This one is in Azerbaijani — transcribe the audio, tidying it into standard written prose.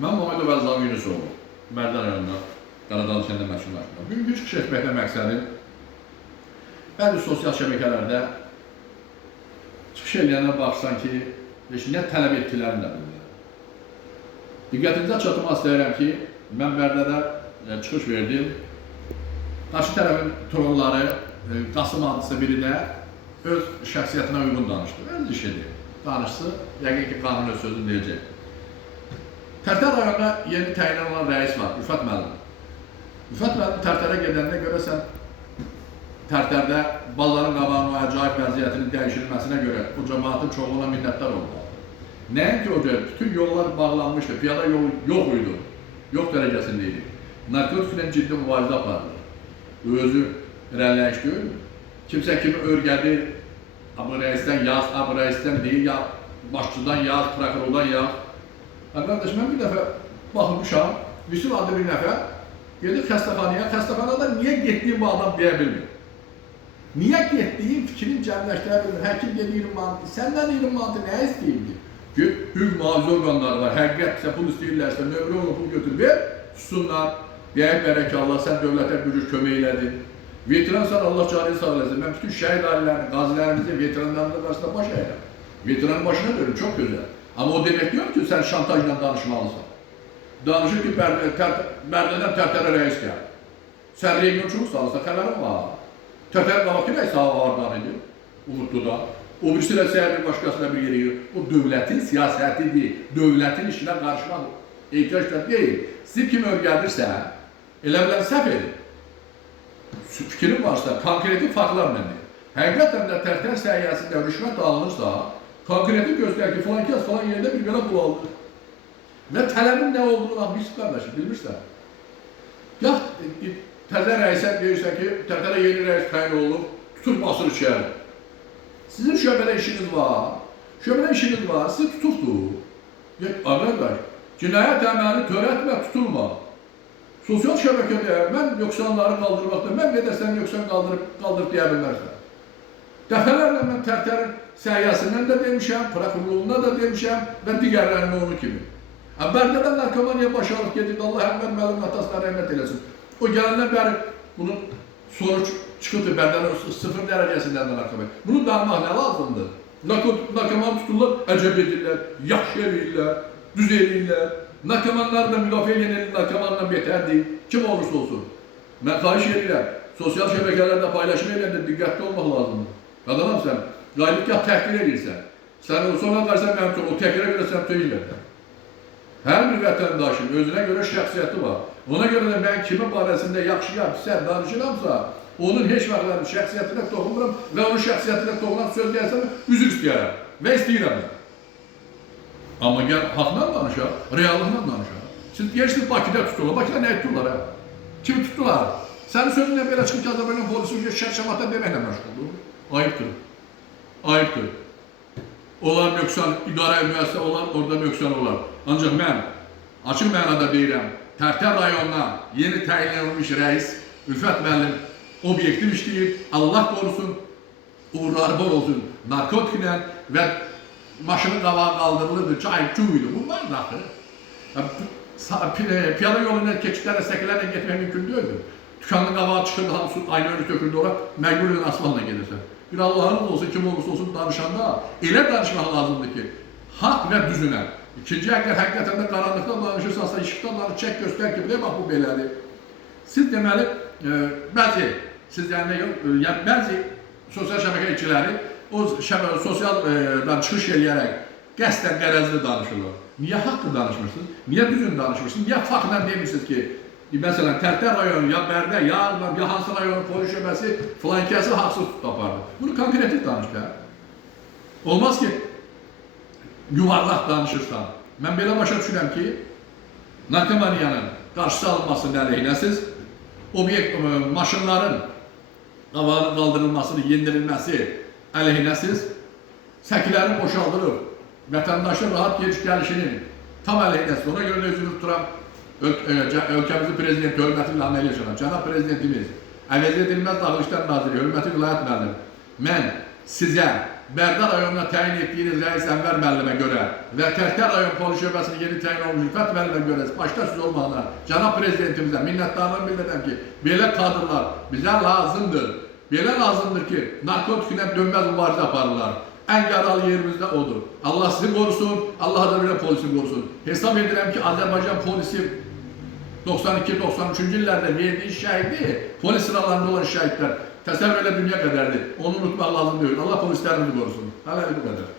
Mən Muhammed Vəzzav Yunusoğlu, Mərdən rayonunda, Qaradağlı kəndə məskunlaşdım. Bugünkü çıxış etməkdə məqsədim bəzi sosial şəbəkələrdə çıxış edənə baxsan ki, nə tələb etdiklərini də bilmirəm. Diqqətinizə çatdırmaq istəyirəm ki, mən Bərdədə çıxış verdim. Qarşı tərəfin trolları Qasım adlısı biri də öz şəxsiyyətinə uyğun danışdı. Öz işidir. Danışsın, yəqin ki, qanun öz sözünü deyəcək. Tərtər rayonuna yeni təyin olan rəis var, Rüfət müəllim. Rüfət müəllim Tərtərə gedəndə görəsən, Tərtərdə balların qabağının acayip vəziyyətinin dəyişilməsinə görə o cəmaatın çoxluğuna minnətdar oldu. Nəinki o görə, bütün yollar bağlanmışdı, piyada yol yox idi, yox dərəcəsində idi. Narkotiklə ciddi mübarizə aparılır. Özü irəliləyiş deyil. Kimsə kimi örgədir, bu rəisdən yaz, bu rəisdən deyil, ya başçıdan yaz, prokurordan yaz. Qardaş, mən bir dəfə baxmışam, Yusuf adlı bir nəfər gedir xəstəxanaya, xəstəxanada niyə getdiyim bu adam deyə bilmir. Niyə getdiyim fikrini cəmləşdirə bilmir. Həkim gedir 20 manatı, səndən 20 manatı nə istəyirdi? Hüquq mühafizə orqanları var, həqiqətsə pul istəyirlərsə, nömrə onu pul götür, ver, susunlar, deyək bərək Allah, sən dövlətə gücür kömək elədin. Veteransan Allah canını sağ eləsin. Mən bütün şəhid ailərini, qazilərimizi, veteranlarımızla qarşısında baş əyirəm. Veteranın başına dönüm, çox gözəl. Amma o demək deyil ki, sən şantajla danışmalısın. Danışır ki, Bərdədən Tərtərə rəis gəlir. Sən regionçuluk salırsan, xəbərin var. Tərtər qabaqki rəis ağırdan edir, Umutluda. O birisi də səhər bir başqasına bir yeri yiyor. O dövlətin siyasətidir, dövlətin işinə qarışmaq ehtiyac da deyil. Siz kim örgədirsə, elə bilən səhv edin. Fikrim varsa, konkreti faktlarla deyil. Həqiqətən də Tərtər səhiyyəsində rüşvət alınırsa, konkreti göstər ki, falan kəs falan yerdə bir belə pul aldı. Və tələbin nə olduğunu bilirsin qardaşım, bilmirsən. Ya təzə rəisə deyirsən ki, Tərtərə yeni rəis təyin olunub, tutur basır içəri. Sizin şöbədə işiniz var, siz tutuqdur. Arkadaş, cinayət əməlini törətmə, tutulma. Sosial şəbəkədə mən yoksanları qaldırmaqda, mən gedərsən yoksan qaldırıb deyə bilmərsən. Dəfələrlə mən Tərtərin səhiyyəsindən də demişəm, prokurorluğundan da demişəm və digərlərini onun kimi. Bərdədən narkomaniya baş alıb gedirdi, Allah Əhməd müəllimin atasına rəhmət eləsin. O gələndən bəri bunun sonuç çıxıdır, Bərdənin 0 dərəcəsindən də narkomaniya. Bunu darmaq nə lazımdır? Narkoman tuturlar, əcəb edirlər, yaxşı eləyirlər, düz eləyirlər. Narkomanlar da müdafiə yenilin, narkomanla betərdir, kim olursa olsun. Mən xahiş edirəm, sosial şəbəkələrdə paylaşım edəndə diqqətli olmaq lazımdır. Qadınam sən, qaybıqgah təhqir edirsən. Sən sonra qarsan mənim çox, o təhqirə görə sən töyürlər. Hər bir vətəndaşın özünə görə şəxsiyyəti var. Ona görə də mən kimin barəsində yaxşıya, pisə danışıramsa, onun heç vaxtlarının şəxsiyyətinə toxunmuram və onun şəxsiyyətinə toxunan söz deyərsəm, üzr istəyərəm və istəyirəm. Amma gəl haqla danışaq, reallıqla danışaq. Siz deyirsiniz, Bakıda tuturlar. Bakıda nə tuturlar? Kimi tuturlar? Sənin sözünlə belə çıxıb ki, Azərbaycan polisi şəxşəmatdan deməklə məşğuldur. Ayıbdır. Ayıbdır. Onlar nöqsan, idarə müəssisə olar, orada nöqsan olar. Ancaq mən açıq mənada deyirəm, Tərtər rayonuna yeni təyin edilmiş rəis Rüfət müəllim obyektiv işləyir, Allah qorusun, uğurları bol olsun, narkotiklə və maşının qabağı qaldırılırdı, çay-çuydu, bu var da axı. Piyada yoluna keçidlərlə, səkilərlə getmək mümkün deyildir. Tükanlı qabağı çıxırdı, hamısı aynı önü tökürdü ora, məqbul ilə asfaltla gedirsən. Bir Allah'ın olsun, kim olursa olsun danışanda elə danışmaq lazımdır ki, haqq və düzünə. İkinci həqiqətən də qaranlıqdan danışırsansa, işıqdan danış, çək göstər ki, bax bu belədir. Siz deməli, bəzi sosial şəbəkə işçiləri o sosialdan çıxış eləyərək qəsdən qərəzli danışırlar. Niyə haqqı danışmırsınız? Niyə düzün danışmırsınız? Niyə faktla demirsiniz ki, məsələn, Tərtər rayonu, ya Bərdə, ya hansı rayonun polis şöbəsi flankəsi haqsız tapardı. Bunu konkretlik danış da. Olmaz ki, yuvarlaq danışırsan. Mən belə başa düşürəm ki, narkomaniyanın qarşısı alınmasının əleyhinəsiz, maşınların qabağının qaldırılmasını, yendirilməsi əleyhinəsiz, səkilərin boşaldırıb, vətəndaşın rahat gəlişinin tam əleyhinəsiz. Ona görə də üzünü tuturam, ölkəmizin prezidenti, hörməti ilə əməli yaşanan, cənab prezidentimiz, əvəz edilməz Dağlı İşlər Naziri, hörməti vilayət müəllim, mən sizə Bərdə rayonuna təyin etdiyiniz rəis Ənvər müəllimə görə və Tərtər rayon polis şöbəsinin yeni təyin olmuş Rüfət müəllimə görə başda siz olmağına cənab prezidentimizə minnətdarlığımı bildirirəm ki, belə kadrlar bizə lazımdır. Belə lazımdır ki, narkotiklə dönməz mübarizə aparırlar. Ən yaralı yerimizdə odur. Allah sizi qorusun, Allah da belə polisi qorusun. Hesab edirəm ki, Azərbaycan polisi 92-93-cü illərdə verdiyi şəhidi, polis sıralarında olan şəhidlər təsəvvür elə dünya qədərdir. Onu unutmaq lazım deyil. Allah polislərimizi qorusun. Hələ bu qədər.